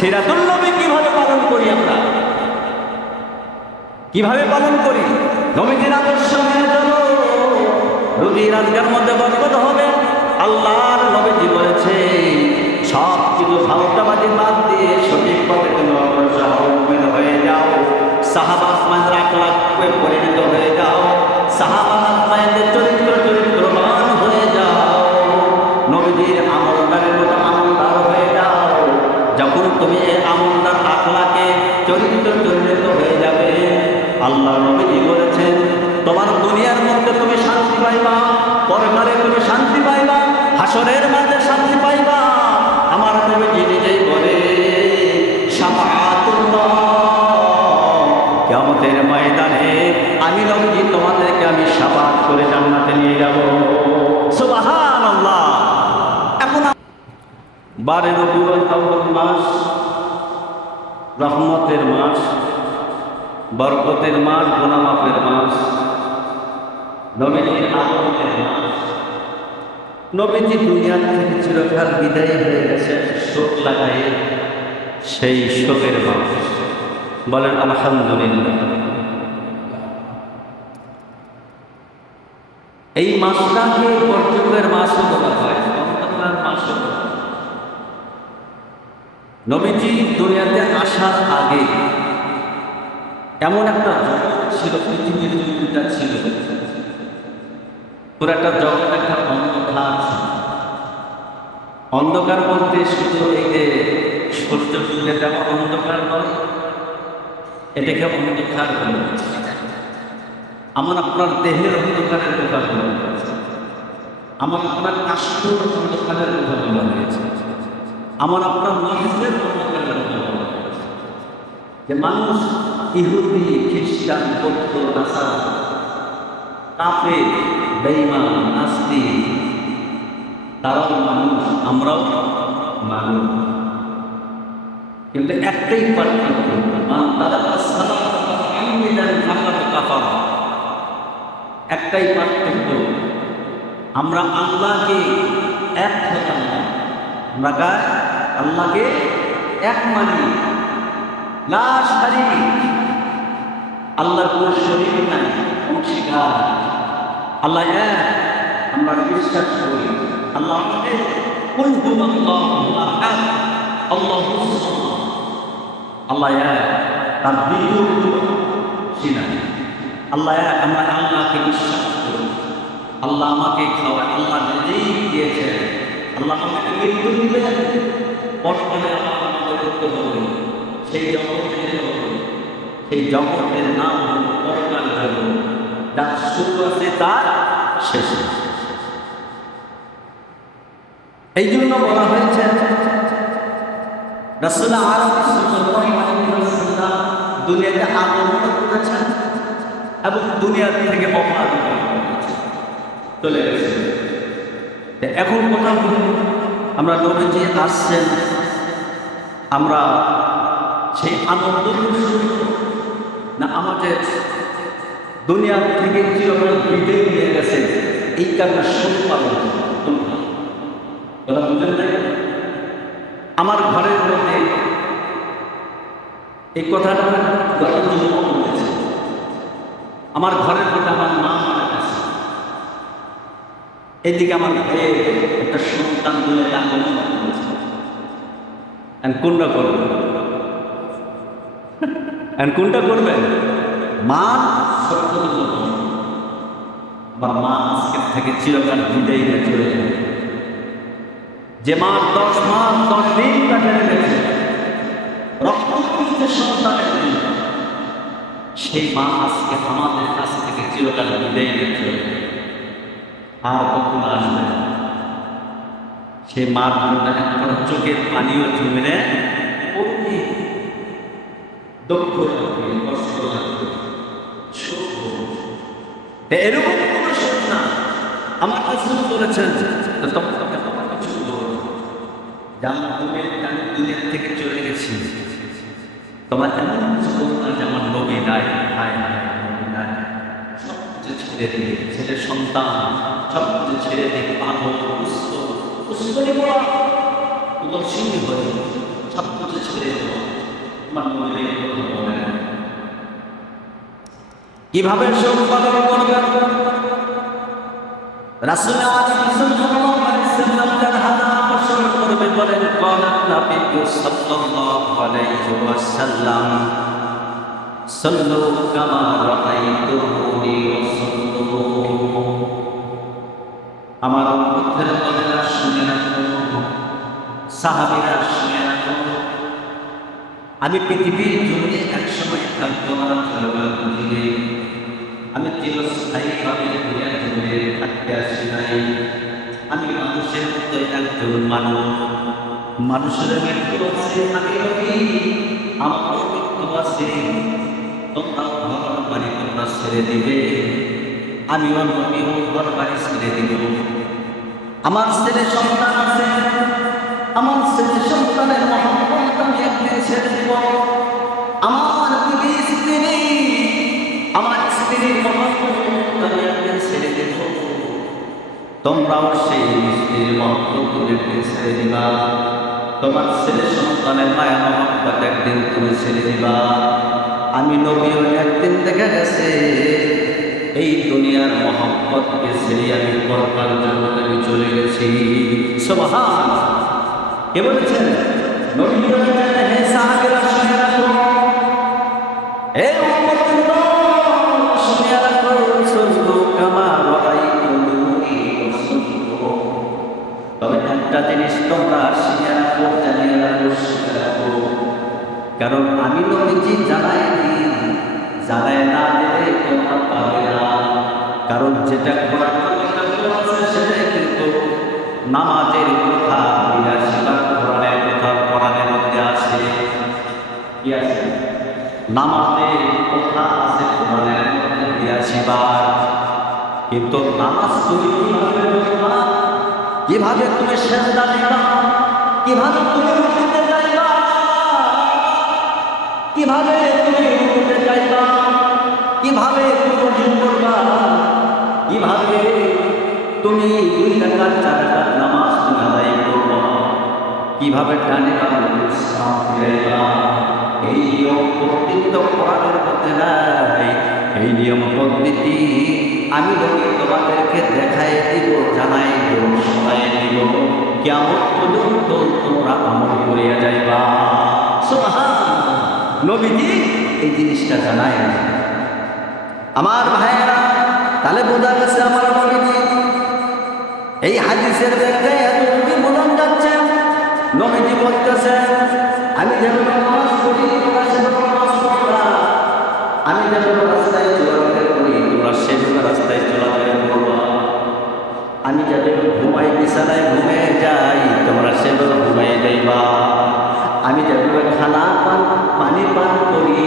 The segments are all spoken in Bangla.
সিরাতুল নবী কিভাবে পালন করি আমরা, কিভাবে পালন করি? নবীজির আদর্শ মেনে চলো, রুজি রাজগার মধ্যে বরকত হবে। আল্লাহর নবীজি বলেছে সব কিছু ভাওতাবাজি বাদ দিয়ে সঠিক পথে তুমি অগ্রসর হয়ে যাও, সাহাবা মায়ের আখলাকে পরিণত হয়ে যাও, সাহাবা মায়ের চরিত্রবান হয়ে যাও, নবীজির আমলদারের মতো আমলদার হয়ে যাও। যখন তুমি এই আমলদার আখলাকে চরিত্রিত হয়ে যাবে, আল্লাহ নবীজি বলেছেন তোমার দুনিয়ার মধ্যে তুমি শান্তি পাইবা, পরকালে তুমি শান্তি পাইবা, হাসরের মাঝে শান্তি পাইবা। আমার নবীজি নিজেই বলে শাফাআতুল্লাহ, কিয়ামতের ময়দানে আমি নবীজি তোমাদেরকে আমি শাফাআত করে জান্নাতে নিয়ে যাব। সুবহানাল্লাহ। এখন 12 রবিউল আউয়াল মাস, রহমতের মাস, বরকতের মাস, গুনাহ মাফের মাস, নবীজির আগমনের মাস। নবীজি দুনিয়া থেকে চিরকাল বিদায় হয়ে গেছে শোক লাগায়, সেই শোকের মাস। বলেন আলহামদুলিল্লাহ। এই মাসটাকে পর্যটকের মাসও বলা হয়, অন্ধকার মাসও। নবীজি দুনিয়াতে আসার আগে এমন একটা জগৎ ছিল, পৃথিবীর দুইটা ছিল, পুরো একটা জগৎ একটা অন্ধকার। অন্ধকার বলতে শুধু এই যে সূর্য পুজো যেমন অন্ধকার নয়, এটাকে অন্ধকার বলে। আমার আপনার দেহের অন্ধকারের কথা বলা হয়েছে, আমার আপনার কাষ্ঠর অন্ধকারের কথা বলা হয়েছে, আমার আপনার মানুষের অন্ধকারের কথা বলা হয়েছে। যে মানুষ ইহুদি, খ্রিস্টান, বৌদ্ধ, নাসারা, কাফের, বেঈমান, নাস্তিক, তারাও মানুষ, আমরাও মানুষ। কিন্তু একটাই পার্থক্য, একটাই পার্থক্য, আমরা আল্লাহকে এক হতাম না, আমরা আল্লাহকে এক মানি, লা শারীক, আল্লাহর কোনো শরীক নাই, অংশীদার। আল্লাহ এক, আমরা বিশ্বাস করি। আল্লাহ আমাদের কুল হুয়াল্লাহু আহাদ, আল্লাহুস সামাদ। আল্লাহ এক, তার দ্বিতীয় সিনাই। আল্লাহ এক, আমরা আল্লাহকে বিশ্বাস করি। আল্লাহ আমাকে খাওয়ায়, আল্লাহ নিজেই দিয়েছেন। আল্লাহ আমাকে মৃত্যু দিলেন, পরকালে আল্লাহ আমাকে করতে হবে। সেই জগতের নাম হল পরকাল জগৎ, যার শুরু আছে তার শেষ। এই জন্য বলা হয়েছে রাসূল সাল্লাল্লাহু আলাইহি ওয়াসাল্লাম দুনিয়াতে আগমন করেছেন এবং দুনিয়া থেকে অপরাধ চলে গেছে। এখন কথা বলি, আমরা নবীজি আসছেন, আমরা সেই আনন্দ না আমাদের দুনিয়া থেকে চিরকাল বিদায় নিয়ে গেছে, এই কারণে শোক পালন কথা বুঝেন নাই? আমার ঘরের মধ্যে এই কথাটা বলেছে, আমার ঘরের মধ্যে আমার মা মারা গেছে, এদিকে আমার ভাইয়ের একটা সন্তান বলে আগমন করেছে। কোনটা করবেন? কোনটা করবেন? মা বা মা আজকের থেকে চিরকাল বিদায় নিয়ে চলে যাবে। যে মা 10 মাস 10 দিন কাটিয়ে গেছে রক্ত সন্তানের জন্য, সেই মা আজকে আমাদের কাছ থেকে চিরকাল বিদায় নিয়ে চলে যাবে, আর কখনো আসবে না। সেই মার কোনো চোখের পানিও জমে দুঃখ লাগবে, কষ্ট লাগবে, এরকম কোনো শোক না। আমার কাছে বলেছেন দুনিয়া থেকে চলে গেছি, তোমার এমন কিছু বলতো যে আমার নবী নাই, সব কিছু ছেড়ে দিয়ে, ছেলে সন্তান সব কিছু ছেড়ে দিয়ে, পাগল উদাসীন হয়ে সব কিছু ছেড়ে কিভাবে সম্পাদন করবেন? রাসূল সাল্লাল্লাহু আলাইহি ওয়াসাল্লাম তার হাজার বছর পূর্বে বলেন, ক্বালা নবী সাল্লাল্লাহু আলাইহি ওয়াসাল্লাম, সাল্লু কামা রাআইতুমুনি ওয়াসাল্লু। আমার উম্মতের দলেরা শুনে রাখো, সাহাবীরা শুনে রাখো, আমি পৃথিবীর জমিনে একসময় থাকবো না, আমি চিরস্থায়ীভাবে দুনিয়ার জমিনে থাকতে আসি নাই। আমি মানুষের মতো একজন মানুষ, মানুষের মৃত্যু আছে, আমি নবী, আমার মৃত্যু আছে। তোমরা ঘর বাড়ি তোমরা ছেড়ে দিবে, আমিও নবী ঘর বাড়ি ছেড়ে দিব। আমার ছেলে সন্তান আছে, আমার ছেলে সন্তানের মহব্বত আমি একদিন ছেড়ে দিব। আমার বিবি স্ত্রী, আমার স্ত্রীর মহব্বত আমি একদিন ছেড়ে দেব। তোমরাও সেই স্ত্রীর মহব্বত তুমি একদিন ছেড়ে দিবা। তোমার ছেলে সন্তানের মায়া মহব্বত একদিন তুমি ছেড়ে দিবা। আমি নবীও একদিন দেখা গেছে এই দুনিয়ার মহব্বতকে ছেড়ে আমি পরকাল জগতে আমি চলে গেছি। সুবহানাল্লাহ। কে বলেছেন? নবী বলেছেন, হে সাহাবীরা শুনে রাখো, হে উম্মতের দল শুনে রাখো, সাল্লু কামা রাআইতুমুনি ওয়াসাল্লু। তবে একটা জিনিস তোমরা শিখে রাখো, জানিয়ে রাখো, শিখে রাখো, কারণ আমি নবীজি জানাই জানায় না দিলে তোমরা পাবে না। কারণ যেটা কোরআন আছে সেটাই কিন্তু নামাজের কথা, কোরআনের কথা কোরআনের মধ্যে আছে। কি আছে? নামাজের কথা আছে কোরআনের মধ্যে ৮২ বার। কিন্তু নামাজ তুমি কিভাবে তুমি সেজদা দিবা, কিভাবে তুমি রুকুতে যাইবা, কিভাবে তুমি রুকুতে যাইবা, কিভাবে তুমি ওযু করবা, কিভাবে তুমি ২ রাকাত ৪ রাকাত নামাজ তুমি আদায় করবা, কিভাবে ডানে বামে সালাম ফিরাইবা, এই নিয়ম পদ্ধতি তো কোরআনের মধ্যে নাই। এই নিয়ম পদ্ধতি আমি নবী তোমাদেরকে দেখাই দিব, জানাই দিব, শোনাই দিব। কিয়ামত পর্যন্ত তোমরা আমল করিয়া যাইবা। সুবহানাল্লাহ। নবীজি এই জিনিসটা জানায় না। আমার ভাইয়েরা, তাহলে বোঝা গেছে আমার নবীজি এই হাদিসের ব্যাখ্যায় এতটুকু বোঝানো যাচ্ছে। নবীজি বলতেছেন, আমি যেমন নামাজ পড়ি তোমরা সেভাবে নামাজ পড়বা, আমি যেমন রাস্তায় চলাফেরা করি তোমরা সেভাবে রাস্তায় চলাফেরা করবা, আমি যাদের ঘুমাই বিছানায় ঘুমিয়ে যাই তোমরা সেভাবে ঘুমাই যাইবা, আমি যেভাবে খানা পান পানি পান করি,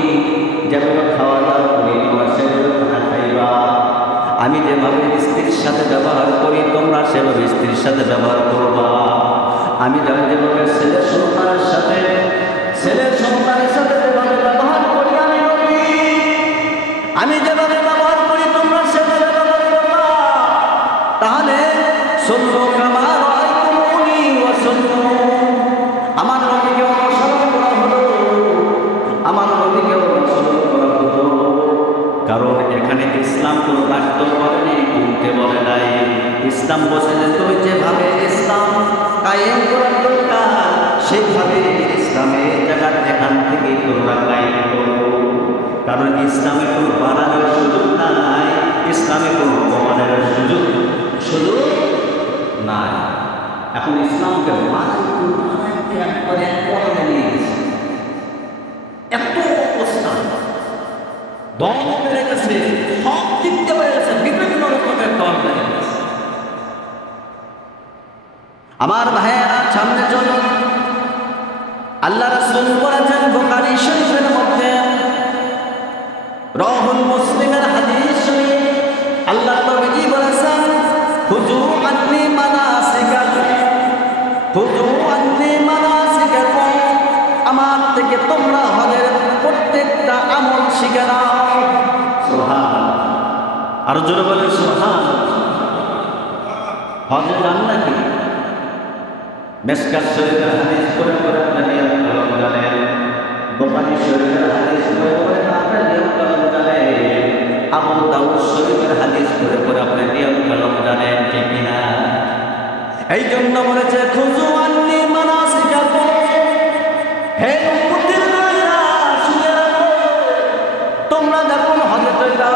যেভাবে খাওয়া দাওয়া করি তোমরা সেভাবে খানা খাইবা, আমি যেভাবে স্ত্রীর সাথে ব্যবহার করি তোমরা সেভাবে স্ত্রীর সাথে ব্যবহার করবা, আমি যেভাবে ছেলের সন্তানের সাথে যেভাবে ব্যবহার করি আমি নবী, আমি যেভাবে ব্যবহার করি তোমরা সেভাবে ব্যবহার করবা। তাহলে সাল্লু কামা রাআইতুমুনি ওয়াসাল্লু। আমার নবীকে অনুসরণ করা হলো, আমার নবীকে অনুসরণ করা হলো। কারণ এখানে ইসলাম কোনো রাখতে বলেনি, গুনতে বলে নাই। ইসলাম বলছে যে তুমি যেভাবে ইসলাম কায়েম করার দরকার সেইভাবে ইসলামের জায়গার এখান থেকে তোমরা কায়েম করো। কারণ ইসলামে কোনো বাড়ানোর সুযোগ নাই, ইসলামে কোনো কমানোর সুযোগ নাই। এখন ইসলামকে বানাইতে একবারে কমে নিয়ে গেছে, এত অবস্থা দল বেড়ে গেছে, সব দিক দিয়ে বেড়ে গেছে, বিভিন্ন রকমের দল বেড়ে গেছে। আমার ভাইয়েরা সামনে চলুন। আল্লাহ রাসূল বলেছেন বুখারী শরীফের মধ্যে, রাহুল মুসলিমের হাদিস শরীফ, আল্লাহ নবীজি বলেছেন, খুযু আন্নী মানাসিকাকুম, খুযু আন্নী মানাসিকাকুম, আমার থেকে তোমরা হজের প্রত্যেকটা আমল শিখে নাও। সুবহানাল্লাহ। আর জোরে বলেন সুবহানাল্লাহ। হজে যান নাকি? মেশকাত শরীফের হাদিস করে আপনারা জানেন, বুখারী জন্য বলেছে খুযু আন্নী মানাসিকাকুম, হে উম্মতের ভাইরা শুনে রাখো, তোমরা যখন হজে যাইবা,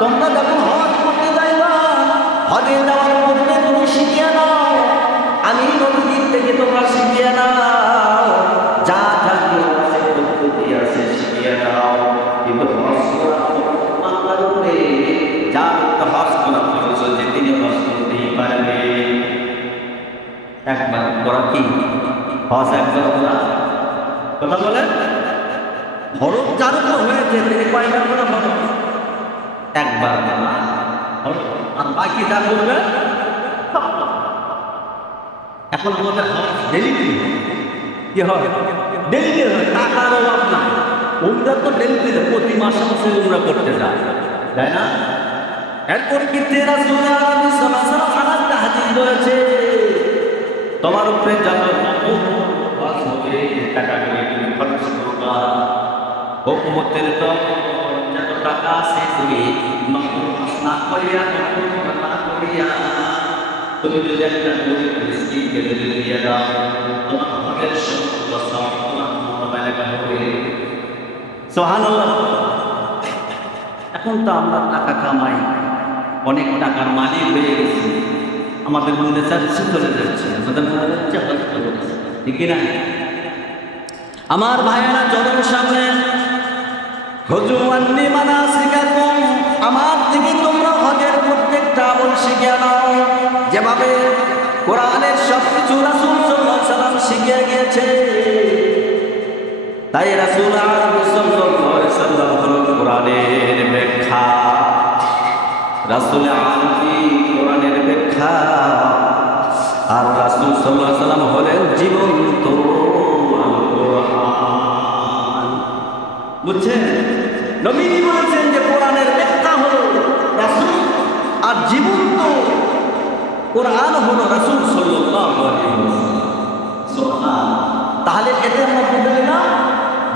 তোমরা যখন হজ করতে যাইবা, হজে যাওয়ার পূর্বে তুমি শিখিয়ে নাও, আমি নবীর থেকে তোমরা শিখিয়ে নাও, যা যা আছে পদ্ধতি আছে শিখিয়ে নাও। কিন্তু হজ করা আল্লাহর উপরে, যার হজ করা ফরজ যে তিনি হজ করতেই পারবে। একবার করা কি হজ একবার করা, কথা বলেন, ফরজ যার উপর হয়েছে তিনি কয়বার করা ফরজ? একবার করা। আর বাকি যা করবে এখন আমাদের হজ ডেলিভারি কি হয়, ডেলিভারি হয়, টাকার অভাব নাই। উমরা তো ডেলিভারি প্রতি মাসে মাসে উমরা করতে যায়, তাই না? এরপর কি রাসূলুল্লাহ সাল্লাল্লাহু আলাইহি ওয়াসাল্লাম আরেকটা হাদিস বলেছে, তোমার উপরে যত হজ হবে টাকা করে তুমি খরচ করবা, হুকুমতের তো যত টাকা আছে তুমি না করিয়া তুমি যদি একটা গরিব মিসকিনকে যদি দিয়ে দাও, তোমার হজের সমস্ত সওয়াব তোমার মোবাইলে হবে। সুবহানাল্লাহ। এখন তো আমরা টাকা কামাই, অনেক টাকার মালিক হয়ে গেছি, আমাদের মনে চাচ্ছে চলে যাচ্ছে, আমাদের মনে যাচ্ছে ঠিক না? আমার ভাইয়েরা চরম সামনে খুযু আন্নী মানাসিকাকুম, আমার থেকে তোমরা হজের প্রত্যেকটা আমল শিখে নাও, যেভাবে কোরআনের সবকিছু রাসূল সাল্লাল্লাহু আলাইহি ওয়াসাল্লাম শিখিয়ে গিয়েছে। তাই রাসূল সাল্লাল্লাহু আলাইহি ওয়াসাল্লাম হলো কোরআনের ব্যাখ্যা, রাসূল আরবি কোরআনের ব্যাখ্যা, আর রাসূল সাল্লাল্লাহু আলাইহি ওয়াসাল্লাম হলেন জীবন্ত কোরআন। বুঝছেন? নবীজি বলেছেন যে কোরআনের ব্যাখ্যা হলো রাসূল, আর জীবন্ত কোরআন হলো রাসূল সাল্লাল্লাহু আলাইহি ওয়াসাল্লাম। তাহলে এতে আমরা বুঝে না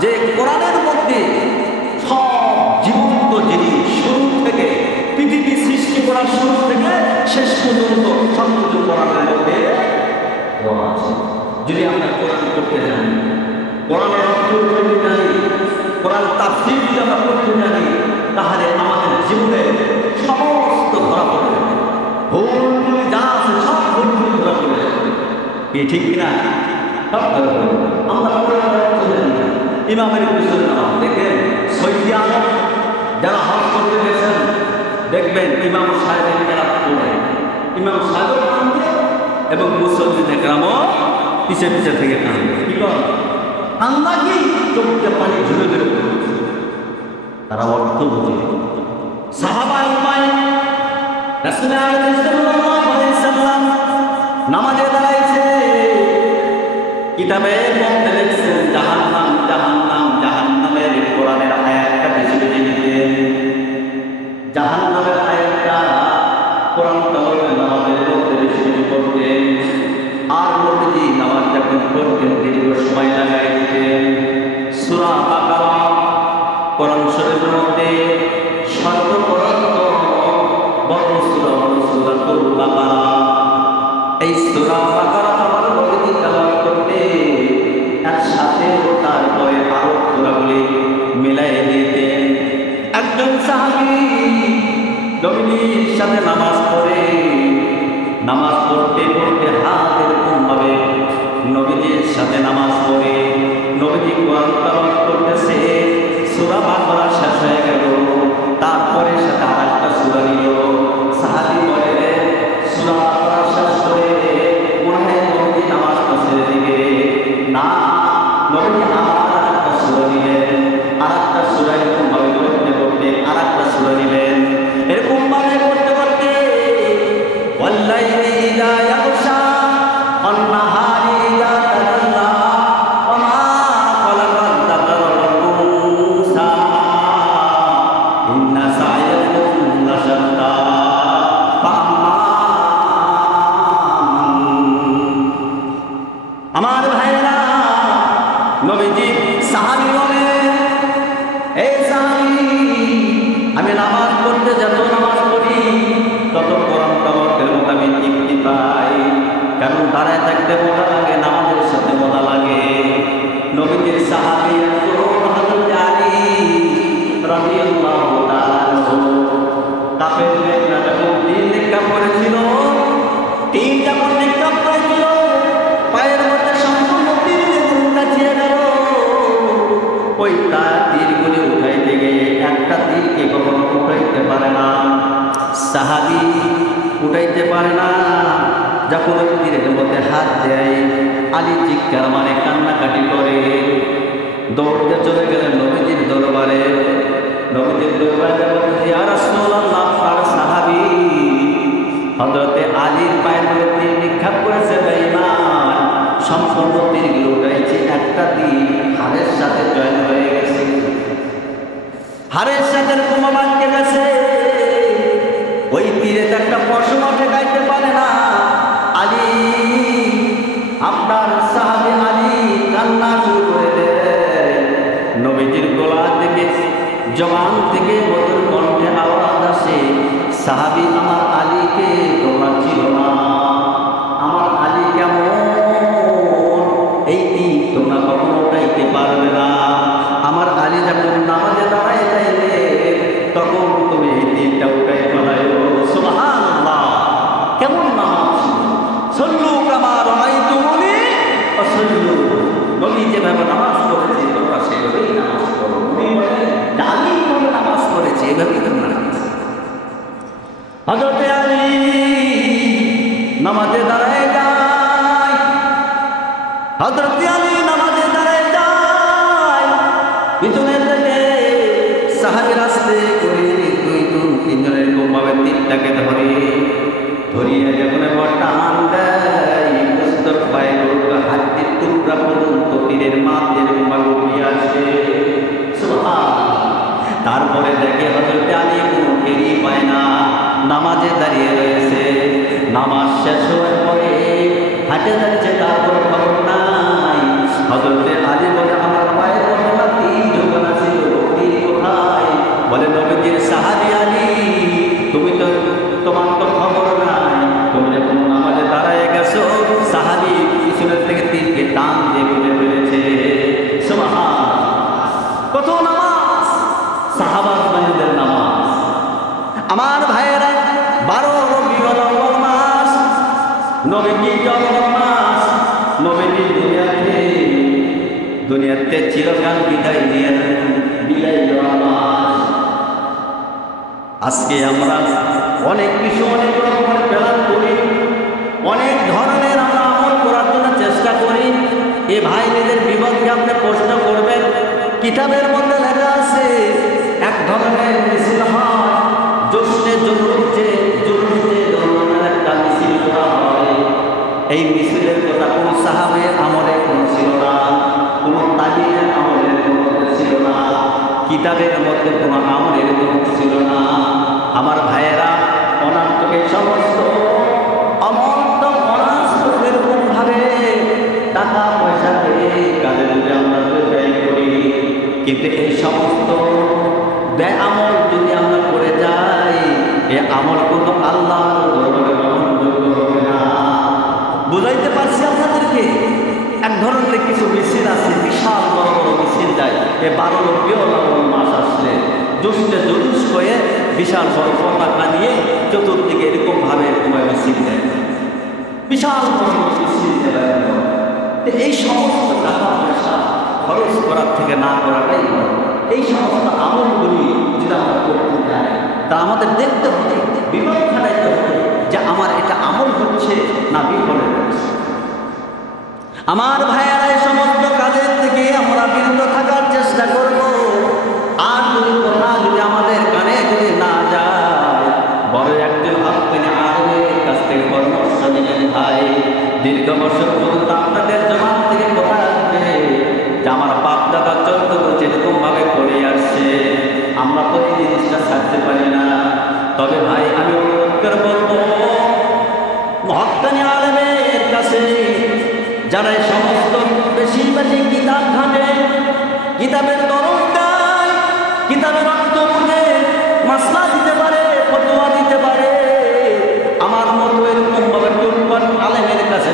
যে কোরআনের মধ্যে সব জীবন্ত জিনিস শুরু থেকে পৃথিবী সৃষ্টি করার শুরু থেকে শেষ পর্যন্ত সব কিছু কোরআনের মধ্যে আছে। যদি আমরা কোরআন করতে জানি, কোরআনের অর্থ করতে জানি, কোরআন তাফসীর যদি আমরা করতে জানি, তাহলে আমাদের জীবনে সমস্ত ধরা পড়ে যাবে, ভুল যা আছে সব ভুল ধরা পড়ে যাবে। কি ঠিক কিনা? সব ধরা পড়ে যাবে। আমরা কোরআনের অর্থ জানি না, ইমামের পিছনে নামাজ দেখেন, সৌদি আরব যারা হজ করতে গেছেন দেখবেন ইমাম সাহেবের কেরাত পড়ে, ইমাম সাহেব কাঁদবে এবং মুসল্লিদের গ্রামও পিছে পিছে থেকে কাঁদবে। কি কর কান্দা কি চোখে পানি ঝুলে ঝুলে পড়ছে, তারা অর্থ বুঝে। সাহাবা উম্মায় রাসূলুল্লাহ সাল্লাল্লাহু আলাইহি ওয়াসাল্লাম নামাজে দাঁড়াইছে, কিতাবে পড়তে লিখছেন জাহান্নাম জাহান্নাম জাহান্নামের কোরআনের আয়াতটা বেশি বেশি নিতেন, জাহান্নামের আয়াতটা কোরআন তাওরাতের নামাজের মধ্যে বেশি বেশি পড়তেন। আর নবীজি নামাজ যখন পড়তেন দীর্ঘ সময় লাগাই দিতেন। সূরা বাকারা কোরআন শরীফের মধ্যে সর্বপ্রথম বড় সূরা হলো সূরাতুল বাকারা। এই সূরা বাকারা আমার নবীজি তেলাওয়াত করতে এর সাথে তারপরে আরো সূরাগুলি মিলাই দিতেন। একজন সাহাবী নবীজির সাথে নামাজ পড়ে, নামাজ পড়তে পড়তে হাত এরকম ভাবে নবীজির সাথে নামাজ পড়ে, নবীজি কোরআন তেলাওয়াত করতেছে, সূরা বাকারা শেষ হয়ে গেল, তারপরে সাথে আরেকটা সূরা নিল। সাহাবী বলে সূরা বাকারা শেষ করে মনে হয় নবীজি নামাজটা ছেড়ে দিবে না, নবীজি আরেকটা সূরা নিলেন, আরেকটা সূরা এরকম ভাবে পড়তে পড়তে আরেকটা সূরা নিলেন, এরকম ভাবে পড়তে পড়তে ওয়াল্লাইলি ইযা ইয়াগশা ওয়ান-নাহারি ইযা তাজাল্লা ওয়া মা খালাকাদ যাকারা ওয়াল উনসা ইন্না সা'য়াকুম লাশাত্তা আমার ভাইরা। নবীজি সাহাবী বলে, এই সাহাবী আমি নামাজ পড়তে যত নামাজ পড়ি তত কোরআন তেলাওয়াতের মধ্যে আমি তৃপ্তি পাই, কারণ দাঁড়ায় থাকতে মজা লাগে, নামাজের সাথে মজা লাগে। নবীজির সাহাবী হযরত আলী রাদিয়াল্লাহু তাআলা কাফেররা যখন তিন নিক্ষেপ করেছিল, তিন যখন নিক্ষেপ করেছিল, পায়ের মধ্যে সম্পূর্ণ তীরগুলো কাছিয়ে গেল। ওই তার তীরগুলি উঠাইতে গিয়ে একটা তীরকে কখনো উঠাইতে পারে না, সাহাবী উঠাইতে পারে না। যখন ওই তীরের মধ্যে হাত দেয়, আলী চিৎকার মানে কান্নাকাটি করে দৌড়তে চলে গেলেন নবীজির দরবারে। নবীজির দরবারে বলতেছে, ইয়া রাসূলুল্লাহ, আপনার সাহাবী হযরতে আলীর পায়ের মধ্যে তীর নিক্ষেপ করেছে বেঈমান, সম্পূর্ণ তীরগুলো উঠাইছে, একটা তীর হাড়ের সাথে জয়েন হয়ে গেছে, হাড়ের সাথে বোমা বাঁধতে গেছে। ওই তীরে একটা পশমও ঠেকাইতে পারে না। আলী, আপনার সাহাবী আলী কান্না শুরু করে দেয়। নবীজির গলা থেকে, জবান থেকে মধুর কণ্ঠে আওয়াজ আসে, সাহাবী আমার আলীকে তোমরা ছিল না, আমার আলী কেমন, এই তীর তোমরা কখনো উঠাইতে পারবে না। আমার আলী যখন নামাজে দাঁড়ায় যাইবে, তখন তুমি এই তীরটা উঠাই ফেলাইও। সুবহানাল্লাহ, কেমন নামাজ! সল্লু কামা রাআইতুমুনি ফাসাল্লু। নবী যেভাবে নামাজ পড়েছে তোমরা সেভাবেই নামাজ পড়ো। আলী যেভাবে নামাজ পড়েছে এভাবেই তোমরা নামাজ। হযরত আলী নামাজে দাঁড়ায় যায়, হযরত আলী নামাজে দাঁড়ায় যায়, পিছনে থেকে সাহাবীরা আস্তে করে তিনজনের এরকমভাবে তীরটাকে ধরিয়ে যখন টান দেয়, প্রস্তর পায়ে হাতের টুকরা পর্যন্ত তীরের মাঝে এরকমভাবে উঠিয়ে আসে। তারপরে দেখে হযরত আলী কোনো টেরই পায় না, নামাজে দাঁড়িয়ে রয়েছে। নামাজ শেষ হওয়ার পরে হাঁটে যাচ্ছে, তারপর খবর নাই। হযরত আলী বলে, আমার পায়ের মধ্যে তীর ঢোকানো ছিল, তীর কোথায়? বলে, নবীজির সাহাবী আলী, তুমি তো, তোমার তো খবর নাই, তুমি যখন নামাজে দাঁড়ায় গেছো, সাহাবী পিছনের থেকে তীরকে টান দিয়ে খুলে ফেলেছে। সুবহানাল্লাহ, কত নামাজ! সাহাবাদের নামাজ। আমার ভাইয়েরা, 12 রবিউল আউয়াল মাস, নবীজির জন্ম মাস, নবীজির দুনিয়াতে চিরকাল বিদায় দেওয়া মাস। আজকে আমরা অনেক কিছু, অনেক রকমের প্ল্যান করি, অনেক ধরনের আমরা আমল করার জন্য চেষ্টা করি। এ ভাই নিজের বিপদকে আপনি প্রশ্ন করবেন, কিতাবের মধ্যে লেখা আছে এক ধরনের মিছিল হয়, জশ্নে জুলুসে ধরনের একটা মিছিল করা হয়। এই মিছিলের কথা কোনো সাহাবের আমলে কোনো ছিল না, কোনো তাবিঈনের আমলের কোনো ছিল না, কিতাবের মধ্যে কোনো আমলের কোনো ছিল না। আমার ভাইয়েরা, অনার্থকে সমস্ত অমর্ত অনার্থ এরকমভাবে টাকা পয়সা দিয়ে কাজের মধ্যে আমরা ব্যয় করি, কিন্তু এই সমস্ত ব্যয় আমল যদি আমরা করে যাই, এই আমল কিন্তু আল্লাহর দরবারে গ্রহণযোগ্য হবে না। বুঝাইতে পারছি আপনাদেরকে? এক ধরনের কিছু মিছিল আছে, বিশাল বড় বড় মিছিল যায়। এ 12 রবিউল আউয়াল মাস আসলে জশ্নে জুলুস হয়ে বিশাল বড় পতাকা নিয়ে চতুর্দিকে এরকমভাবে মিছিল দেয়, বিশাল বড় মিছিল দেয়। এই সমস্ত টাকা পয়সা খরচ করার থেকে না করাটাই ভালো। এই সমস্ত আমলগুলি যদি আমরা করতে যাই, তা আমাদের দেখতে হবে, বিবেক খাটাইতে হবে যে আমার এটা আমল হচ্ছে না বিফলে হচ্ছে। আমার ভাইয়েরা, এই সমস্ত কাজের থেকে আমরা বিরত থাকার চেষ্টা করব। আর যদি কথা যদি আমাদের কানে যদি না যায়, বড় একজন হাক্কানি আলেমের কাছ থেকে পরামর্শ নিলেন, ভাই দীর্ঘ বছর পর্যন্ত আপনাদের জবান থেকে কথা আসবে যে আমার বাপ দাদা চলতে যেরকমভাবে করে আসছে, আমরা তো এই জিনিসটা ছাড়তে পারি না। তবে ভাই, আমি অনুরোধ করে বলবো, হাক্কানি আলেমের কাছে যারা এই সমস্ত বেশি বেশি কিতাব ঘাটে, কিতাবের দরদ দেয়, কিতাবের অর্থ বুঝে মাসলা দিতে পারে, ফতোয়া দিতে পারে, আমার মতো এরকমভাবে টুকটাক আলেমের কাছে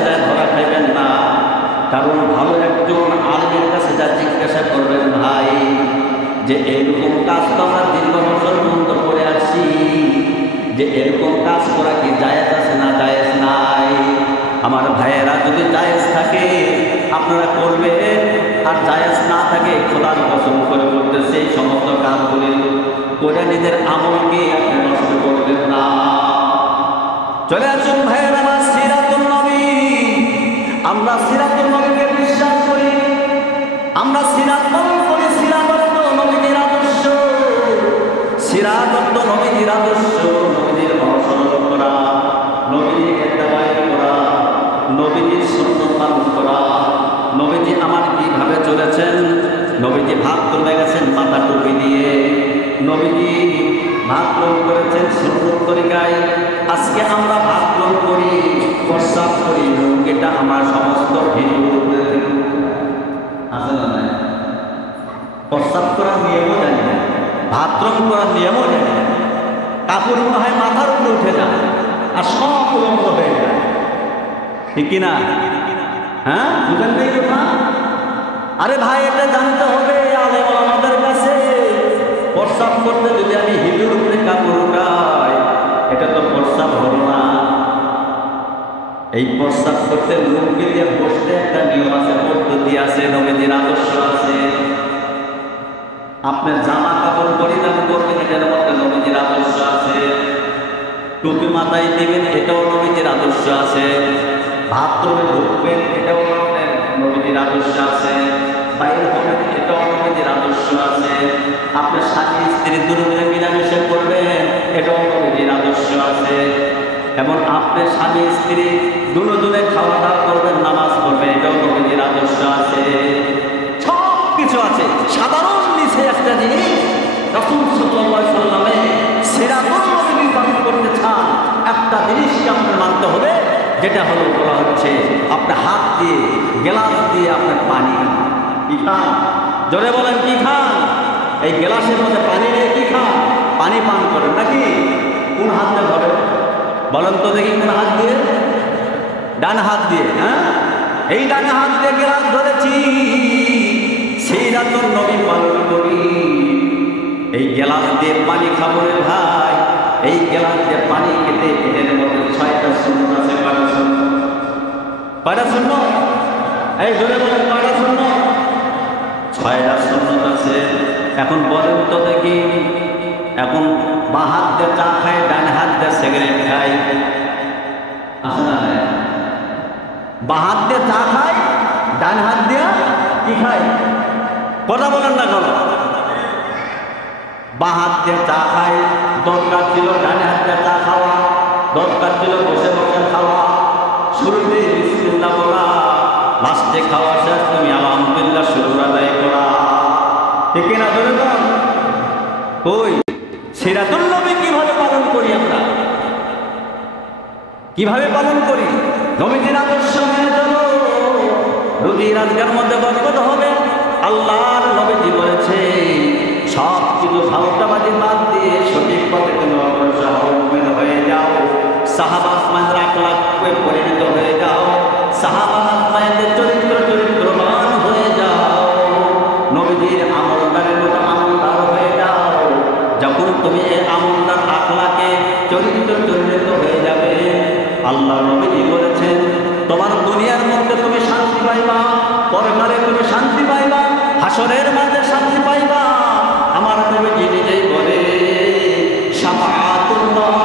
যে এরকম কাজ তো আমরা দীর্ঘ বছর বন্ধ করে আসছি, যে এরকম কাজ করা কি জায়েজ আছে না জায়েজ নাই? আমার ভাইয়েরা, যদি জায়েজ থাকে আপনারা করবেন, আর জায়েজ না থাকে খোদার কসম করে বলতেছে এই সমস্ত কাজগুলি করে নিজের আমলকে আপনি নষ্ট করবেন না। চলে আসুন ভাইয়েরা, আমার সিরাতুন নবী, আমরা সিরাতুন নবীকে বিশ্বাস করি, আমরা সিরাত পালন করি, সিরাতত্ব নবীর আদর্শ, সিরাতত্ব নবীর আদর্শ, নবীর অনুসরণ করা, নবীর ইত্তেবায় করা, নবীর সুন্নাত পালন করা। নবীজি আমার কিভাবে চলেছেন? নবীজি ভাত তুলে গেছেন মাথা টুপি দিয়ে, নবীজি ভাত গ্রহণ করেছেন সুন্নত তরিকায়। আজকে আমরা ভাত গ্রহণ করি, প্রস্রাব করি, এটা আমার সমস্ত হিন্দুদের আছে না? নাই? প্রস্রাব করার নিয়মও জানি না, ভাত গ্রহণ করার নিয়মও জানি না, কাপড় মনে হয় মাথার উপরে উঠে যায় আর সব উলঙ্গ হয়ে যায়, ঠিক কিনা? হ্যাঁ, বুঝেন নাই কথা? আরে ভাই, এটা জানতে হবে আলেম ওলামাদের কাছে। প্রস্রাব করতে যদি আমি হিন্দুর উপরে কাপড় উঠাই, এটা তো প্রস্রাব হলো না। এই প্রস্রাব করতে লুঙ্গি দিয়ে বসতে একটা নিয়ম আছে, পদ্ধতি আছে, নবীজির আদর্শ আছে। আপনার জামা কাপড় পরিধান করবেন, এটার মধ্যে নবীজির আদর্শ আছে। টুপি মাথায় দিবেন, এটাও নবীজির আদর্শ আছে। বাথরুমে ঢুকবেন, এটাও নবীজির আদর্শ আছে। বাইরে হবেন, এটাও নবীজির আদর্শ আছে। আপনার স্বামী স্ত্রী দুজনে মিলামিশা করবেন, এটাও নবীজির আদর্শ আছে। এবং আপনার স্বামী স্ত্রী দুজনে খাওয়া দাওয়া করবেন, নামাজ পড়বেন, এটাও নবীজির আদর্শ আছে। সব কিছু আছে। সাধারণ নিচে একটা জিনিস, রাসূল সাল্লাল্লাহু আলাইহি সাল্লামে সিরাতুন নবী পালন করতে চান, একটা জিনিসকে আপনার মানতে হবে, যেটা হলো বলা হচ্ছে আপনার হাত দিয়ে গ্লাস দিয়ে আপনার পানি কি খান? জোরে বলেন, কি খান? এই গ্লাসের মধ্যে পানি নিয়ে কি খান? পানি পান করেন নাকি? কোন হাত দিয়ে ধরেন বলেন তো দেখি, কোন হাত দিয়ে? ডান হাত দিয়ে। হ্যাঁ, এই ডান হাত দিয়ে গ্লাস ধরেছি, সিরাতুন নবী পালন করি। এই গ্লাস দিয়ে পানি খাবো রে ভাই, এই গ্লাস দিয়ে পানি খেতে এর মধ্যে 6টা সুন্নাত আছে। কয়টা সুন্নাত? এই জোরে বলেন, কয়টা সুন্নাত? 6টা সুন্নাত আছে। এখন বলেন তো দেখি, এখন বাঁ হাত দিয়ে চা খায়, ডান হাত দিয়ে সিগারেট খায়, আছে না? বাঁ হাত দিয়ে চা খায়, ডান হাত দিয়ে কি খায়? কথা বলেন না কেন? বাঁ হাত দিয়ে চা খায়, দরকার ছিল ডান হাত দিয়ে চা খাওয়া, দরকার ছিল বসে বসে খাওয়া। শুরুতে বিসমিল্লাহ বলা, লাস্টে খাওয়া শেষ তুমি আলহামদুলিল্লাহ শুকর আদায় করা, ঠিক না? ধরে বল, ওই সিরাতুন নবী কিভাবে পালন করি আমরা? কিভাবে পালন করি? নবীজির আদর্শ মেনে চলো, রুজি রাজগার মধ্যে বরকত হবে। আল্লাহর নবীজি বলেছে সব কিছু ভাওতাবাজি বাদ দিয়ে সঠিক পথে তুমি অগ্রসর হয়ে যাও, সাহাবা মায়ের আখলাকে পরিণত হয়ে যাও, সাহাবা মায়ের চরিত্রবান হয়ে যাও, নবীজির আমলদারের মতো আমলদার হয়ে যাও। যখন তুমি এই আমলদার আখলাকে চরিত্রিত হয়ে যাবে, আল্লাহ নবীজি বলেছেন তোমার দুনিয়ার মধ্যে তুমি শান্তি পাইবা, পরকালে তুমি শান্তি পাইবা, হাসরের মাঝে শান্তি পাইবা। আমার নবীজি নিজেই বলে শাফাআতুল্লাহ,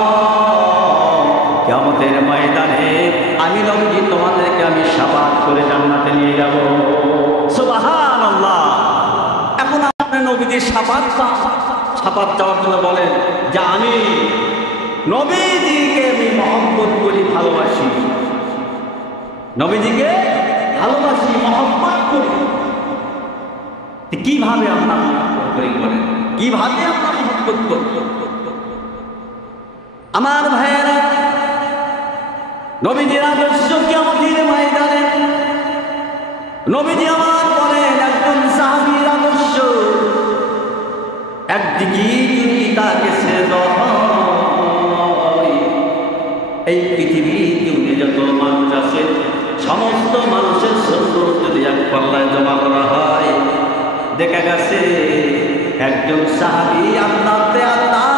কিয়ামতের ময়দানে আমি নবীজি তোমাদেরকে আমি শাফাআত করে জান্নাতে নিয়ে যাব। সুবহানাল্লাহ। এখন আপনি নবীজির শাফাআত চাওয়ার জন্য বলেন যে আমি নবীজিকে আমি মহব্বত করি, ভালোবাসি, নবীজিকে ভালোবাসি, মহব্বত করি। কিভাবে আমরা মহব্বত করি বলেন? কিভাবে আমরা মহব্বত করি? আমার ভাইয়েরা, নবীজির আদর্শ কিয়ামতের ময়দানে নবীজি আমার বলেন একজন সাহাবীর আদর্শ, একদিকে যদি তাকে ছেড়ে দেওয়া হয়, এই পৃথিবীতে যত মানুষ আছে সমস্ত মানুষের সুন্নত যদি এক পাল্লায় জমা করা হয়, দেখা গেছে একজন সাহাবী আল্লাহতে আল্লাহ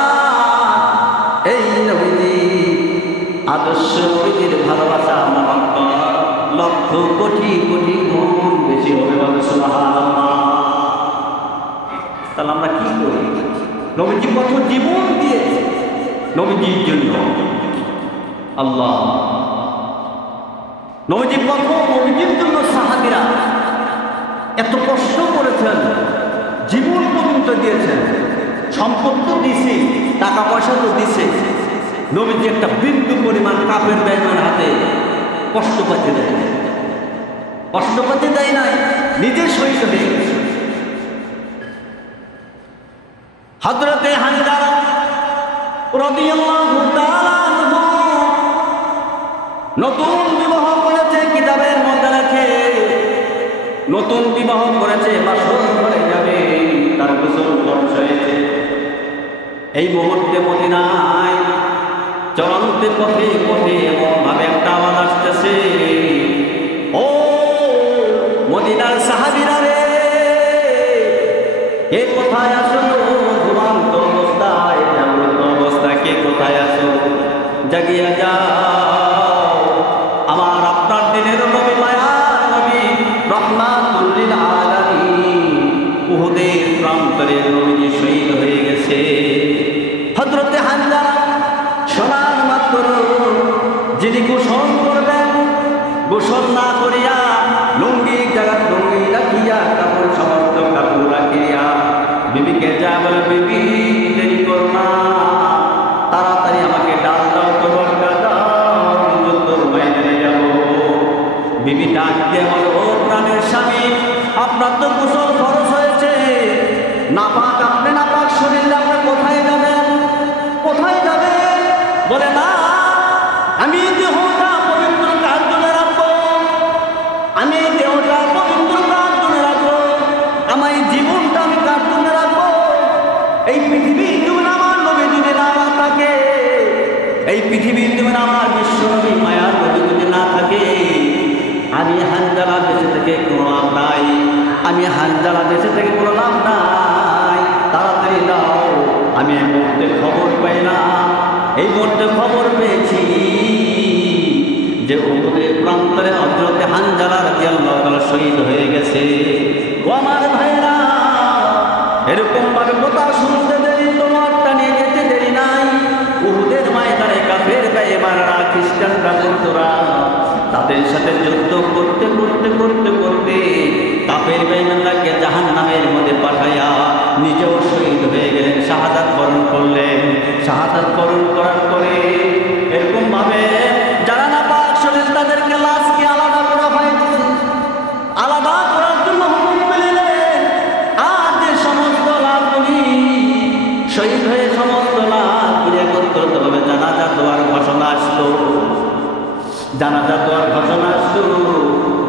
এই নবীজি আদর্শ নবীজির ভালোবাসা আমার লক্ষ কোটি কোটি গুণ বেশি হবে বলে সুবহানাল্লাহ। তাহলে আমরা কি করি? নবীজি কত জীবন দিয়েছে নবীজির জন্য। আল্লাহ নবীজি কত নবীজির জন্য সাহাবীরা এত কষ্ট করেছেন, জীবন পর্যন্ত দিয়েছেন, সম্পদ তো দিছে, টাকা পয়সা তো দিছে। নবীজি একটা বিন্দু পরিমাণ কাফের বেঈমানের হাতে কষ্ট পাতে দেয়, কষ্ট পাতে দেয় নাই, নিজের শহীদ হয়ে গেছে। হযরতে হানজালা রাদিয়াল্লাহু তাআলা আনহু নতুন বিবাহ করেছে, কিতাবের মধ্যে লেখে নতুন বিবাহ করেছে, বাসর ঘরে যাবে, তার গোসল ফরজ হয়েছে। এই মুহূর্তে মদিনায় চলন্তে পথে পথে এমন ভাবে একটা আওয়াজ আসতেছে, ও মদিনার সাহাবীরা রে, কে কোথায় আছো? ঘুমন্ত অবস্থায়, জাগ্রত অবস্থায় কে কোথায় আছো? জাগিয়া যাও, আমার আপনার দিনের নবী, মায়ার নবী, রহমাতুল লিল আলামিন, উহুদের প্রান্তরে নবীজি শহীদ হয়ে গেছে। হযরতে হানজালা শোনার মাত্র যিনি গোসল করবেন, গোসল না করিয়া লুঙ্গি জায়গা লুঙ্গি রাখিয়া, কাপড় সমস্ত কাপড় রাখিয়া বিবিকে যা বলে, বিবি দেরি করো না, তাড়াতাড়ি আমাকে ডাল দাও, তরকারি দাও, তোর ময়দানে যাব। বিবি ডাক দিয়ে বলে, ও প্রাণের স্বামী, আপনার তো গোসল ফরজ হয়েছে, নাপাক, আপনি নাপাক শরীর, আপনি কোথায় যাবেন? কোথায় যাবেন? বলে, না, আমি দেহটা পবিত্র কার জন্য রাখবো, আমি দেহটা পবিত্র কার জন্য রাখবো, আমার এই জীবনটা আমি কার জন্য রাখবো? এই পৃথিবীর জীবন আমার নবী যদি না থাকে, এই পৃথিবীর জীবন আমার বিশ্ব নবী মায়ার নবী যদি না থাকে, আমি হানজালা দেশে থেকে কোনো লাভ নাই, আমি হানজালা দেশে থেকে কোনো লাভ নাই, তাড়াতাড়ি দাও। আমি এই মুহূর্তে খবর পাই না, এই মুহূর্তে খবর পেয়েছি যে উহুদের প্রান্তরে হযরতে হানজালা রাদিয়াল্লাহু তাআলা শহীদ হয়ে গেছে। ও আমার ভাইরা, এরকম ভাবে কথা শুনতে দেরি, তোমারটা নিয়ে যেতে দেরি নাই। উহুদের ময়দানে কাফের বেঈমানরা, খ্রিস্টানরা, বন্ধুরা তাদের সাথে যুদ্ধ করতে করতে করতে করতে কাফের বেঈমানদেরকে জাহান্নামের মধ্যে পাঠাইয়া নিজেও শহীদ হয়ে গেলেন, শাহাদাত বরণ করলেন। শাহাদাত বরণ করার পরে এরকম ভাবে যারা নাপাক শরীর, তাদেরকে লাশকে আলাদা করা হয়েছে, আলাদা করার জন্য হুকুম পেলেন। আর যে সমস্ত লাশগুলি শহীদ হয়ে সমস্ত লাশগুলি একত্রিত ভাবে জানাজা দেওয়ার ঘোষণা আসলো, জানাজা দেওয়ার ঘোষণা আসলো।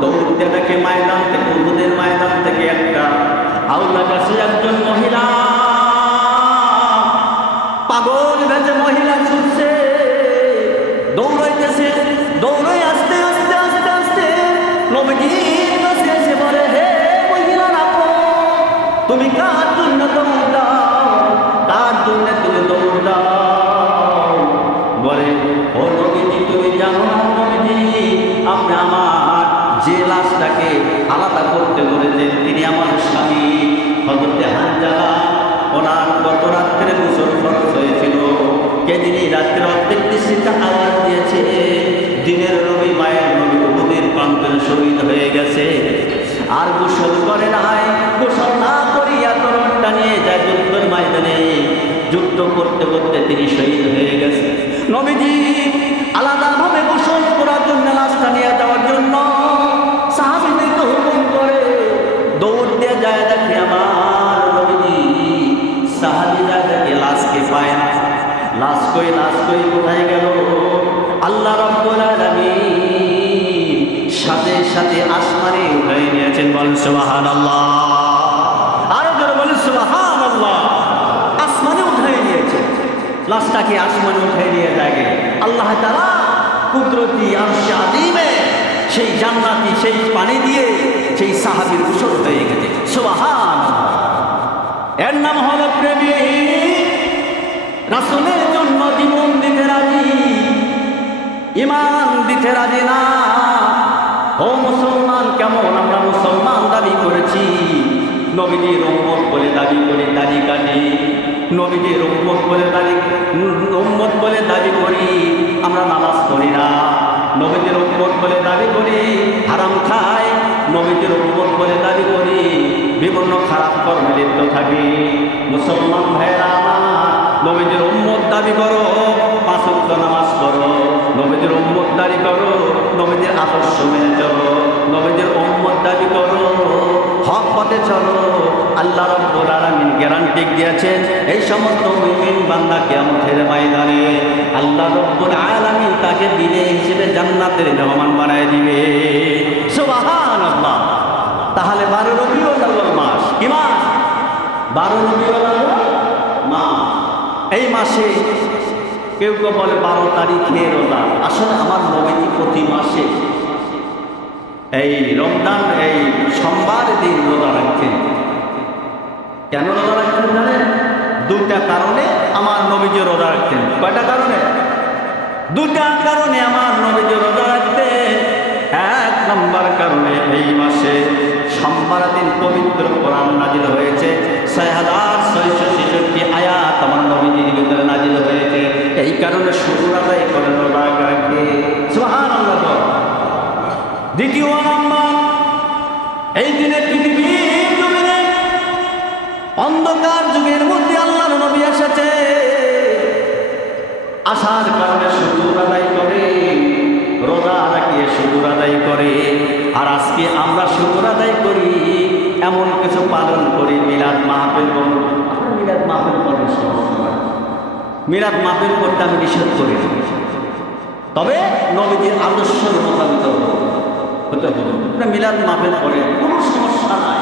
দৌড়তে দেখে ময়দান থেকে, উহুদের ময়দান থেকে একটা আউলা কাছে একজন মহিলা, পাগল ভেজে মহিলা ছুটছে, দৌড়াইতেছে, দৌড়াই আস্তে আস্তে আস্তে আস্তে নবীজির কাছে এসে বলে, হে মহিলা, রাখো, তুমি কার জন্য দৌড় দাও, কার জন্য তুমি দৌড় দাও? বলে, ও নবীজি, তুমি জানো না নবীজি, আপনি আমার যে লাশটাকে আলাদা করতে বলেছেন, তিনি আমার স্বামী হযরতে হানজালা। ওনার গত রাত্রে গোসল ফরজ হয়েছিল, কে যিনি রাত্রে অর্ধেক দৃষ্টিতে আওয়াজ দিয়েছে, দিনের নবী, মায়ের নবী, উহুদের প্রান্তরে শহীদ হয়ে গেছে। আর গোসল করে নাই, গোসল না করিয়া তরবারটা নিয়ে যায় যুদ্ধের ময়দানে, যুদ্ধ করতে করতে তিনি শহীদ হয়ে গেছে। নবীজি আলাদাভাবে গোসল করার জন্য, লাশটা নিয়ে যাওয়ার জন্য সাহাবীদেরকে হুকুম করে, দৌড় দিয়ে যায়, দেখে আমার নবীজি, সাহাবীরা দেখে লাশকে পায় না। লাশ কই, লাশ কই, কোথায় গেল? আল্লাহ রাব্বুল আলামিন সাথে সাথে আসমানে উঠাই নিয়েছেন। বলেন সুবহানাল্লাহ, আরো জোরে বলেন সুবহানাল্লাহ। আসমানে উঠাই নিয়েছেন, লাশটাকে আসমানে উঠাই নিয়ে যায়। আল্লাহ তাআলা কুদরতি আরশে আযীমে সেই জান্নাতি সেই পানি দিয়ে সেই সাহাবীর গোসল হয়ে গেছে। সুবহানাল্লাহ। এর নাম হলো প্রেমিক। রাসূলের জন্য জীবন দিতে রাজি, ঈমান দিতে রাজি না। ও মুসলমান, কেমন আমরা মুসলমান দাবি করেছি, নবীজির উম্মত বলে দাবি করি, দাড়ি কাটি, নবীজির উম্মত বলে দাবি করি, আমরা নামাজ পড়ি না। নবীজির উম্মত বলে দাবি করি, হারাম খাই। নবীজির উম্মত বলে দাবি করি, বিভিন্ন খারাপ কর্মে লিপ্ত থাকি। মুসলমান ভাইয়েরা আমার, নবীজির উম্মত দাবি করো, 5 ওয়াক্ত নামাজ পড়ো, নবীজির উম্মত দাবি করো, নবীজির আদর্শ মেনে চলো, নবীজির উম্মত দাবি করো, হক পথে চলো। আল্লাহ রাব্বুল আলামিন গ্যারান্টি দিয়েছেন, এই সমস্ত মুমিন বান্দা কিয়ামতের ময়দানে আল্লাহ রাব্বুল আলামিন তাকে বিলে হিসেবে জান্নাতের মেহমান বানায় দিবে। সুবহানাল্লাহ। তাহলে 12 রবিউল আউয়াল মাস কি মাস? 12 রবিউল আউয়াল মাস। এই মাসে কেউ কেউ বলে 12 তারিখে রোজা। আসলে আমার নবীজি প্রতি মাসে এই রমজান এই সোমবার দিন রোজা রাখতেন। কেন রোজা রাখতেন জানেন? 2টা কারণে আমার নবীজি রোজা রাখতেন। কয়টা কারণে? 2টা কারণে আমার নবীজি রোজা রাখতেন। 1 নম্বর কারণে এই মাসে সোমবার দিন পবিত্র কোরআন নাজিল হয়েছে, 6666 আয়াত আমার নবীজির ভিতরে নাজিল হয়েছে। এই কারণে শুকর আদায় করে রোজা রাখে। সুবহানাল্লাহ। দ্বিতীয় নম্বর, এই দিনে পৃথিবীর জমিনে অন্ধকার যুগের মধ্যে আল্লাহর নবী এসেছে, আসার কারণে শুকর আদায় করে, রোজা রাখিয়ে শুকর আদায় করে। আর আজকে আমরা শুকর আদায় করি, এমন কিছু পালন করি, মিলাদ মাহফিল করি। মিলাদ মাহফিল করার সমস্যা নয়, মিলাদ মাহফিল করতে আমি নিষেধ করি, তবে নবীজির আদর্শের মোতাবেক হতে হবে। মিলাদ মাহফিল করে কোনো সমস্যা নাই।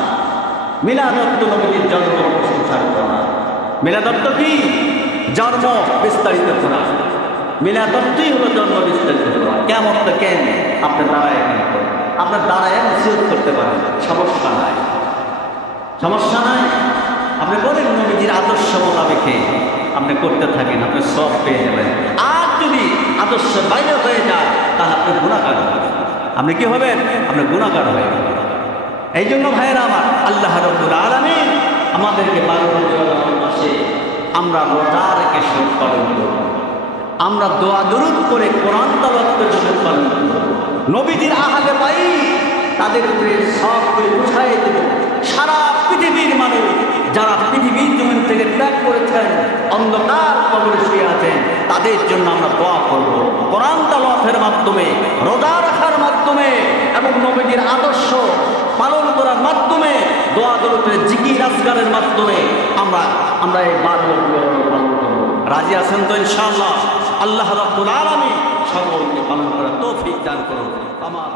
মিলাদ অর্থ নবীজির জন্ম প্রশংসার করা। মিলাদ অর্থ কি? জন্ম বিস্তারিত করা। মিলাদ অর্থই হলো জন্ম বিস্তারিত করা। কেমন তো কেন আপনার দ্বারায় এখানে করেন, আপনার দ্বারায় নসিহত করতে পারেন, সমস্যা নাই, সমস্যা নাই। আপনি বলেন নবীজির আদর্শ মোতাবেকে আপনি করতে থাকেন, আপনি সব পেয়ে যাবেন। আর যদি আদর্শ বাইরে হয়ে যায় তাহলে আপনি গুনাহগার হবেন। আপনি কি হবেন? আপনি গুনাহগার হয়ে যাবেন। এই জন্য ভাইয়েরা আমার, আল্লাহ রাব্বুল আলামিন আমাদেরকে 12 রবিউল মাসে আমরা রোজা রেখে শোক পালন করব, আমরা দোয়া দরুদ করে কোরআন তেলাওয়াত করে শোক পালন করব, নবীজির আহলে বাইত তাদের উপরে সব করে বুঝাই দেব। সারা পৃথিবীর মানুষ যারা পৃথিবীর জমিন থেকে ত্যাগ করেছেন, অন্ধকার কবরে শুয়ে আছেন, তাদের জন্য আমরা দোয়া করব কোরআন তেলাওয়াতের মাধ্যমে, রোজা রাখার মাধ্যমে এবং নবীজির আদর্শ পালন করার মাধ্যমে, দোয়া দরুদের জিকির আজকারের মাধ্যমে আমরা এই 12 রবিউল পালন করব। রাজি আছেন তো ইনশাআল্লাহ? আল্লাহ রাব্বুল আলামিন সকলকে পালন করার তৌফিক দান করুন। আমার